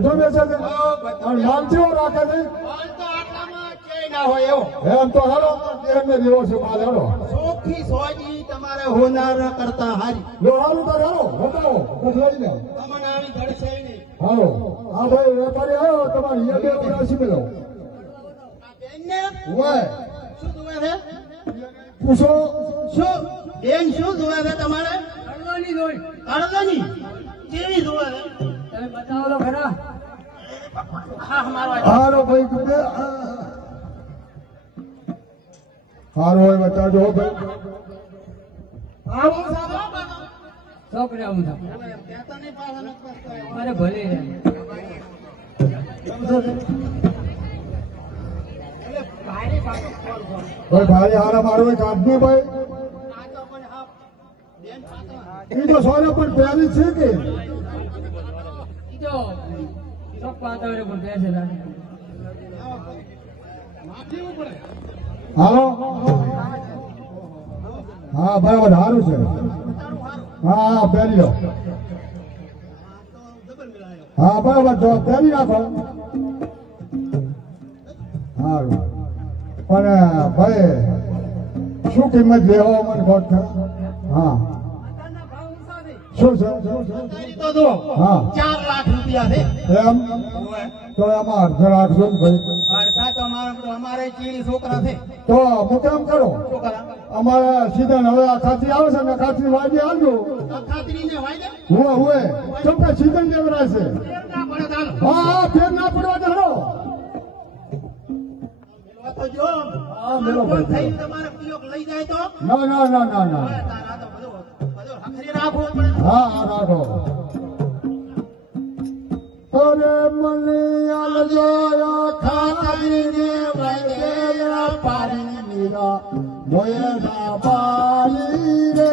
બધો બેસે છે અને માલ કેવો રાખે છે માલ તો આટલામાં ક્યાંય ના હોય એવો એમ તો હારો એમને જેવો છે માલ હારો સોખી સોજી તમારે હોનાર કરતા હારી જો હારું તો હારો બતાવો બસ લઈ લે તમને આવી ઘડશે નહીં હાલો આ ભાઈ વેપારી આવ્યો તમારી એ બે ઉડાસી મેલો આ બેનને ઓય શું જોવે છે પૂછો શું બેન શું જોવે છે તમારે કરવાની જોઈ અડદાની કેવી જોવે છે તમે બતાવો તો ખરા હા અમારો હારો ભાઈ કુબે હારો હોય બતાજો હો ભાઈ આવો સાદો છોકરા હું થાવ કહેતા નહીં પાછા નથી કરતા મારે ભલે રે એટલે ભારે પાછો કોલ કરો ભાઈ ભાઈ હારા મારો એક આદમી ભાઈ આ તો પણ હા બેન પાછા એ તો સોના પણ પહેરી છે કે ઈ તો સબ પાતાવરે પણ બેસે રાખે માફી પડે હાલો હા બરાબર સારું છે હા હા પહેરી લો હા બરાબર જો પહેરી નાખો સારું પણ ભાઈ શું કિંમત લેવો મને કહો છો? હા શું છે તો જો હા 4 લાખ રૂપિયા છે એમ તો એમાં અડધો રાખજો ને ભાઈ અડધા તો અમારે ચીડી છોકરા છે તો હું કેમ કરો શું કરા અમારા સીધા હવે આ ખાતરી આવે છે ને ખાતરી વાજી આવજો ખાતરીને વાયદે હુએ ચોખ્ખા સીધા દેવરા છે ફેર ના પડે ચાલો હા હા ફેર ના પડવા દેવાનો મેલવા તો જો હા, મેલો કોઈ ભાઈ. થઈ તમારે પીઓક લઈ જાય તો ના ના ના ના ના હવે તારા તો બધું હખરી રાખવું પડે હા હા રાખો તોરે મને આલજો ખાતરીને વૈદેલા પારી મીરા મોયડા પાલી રે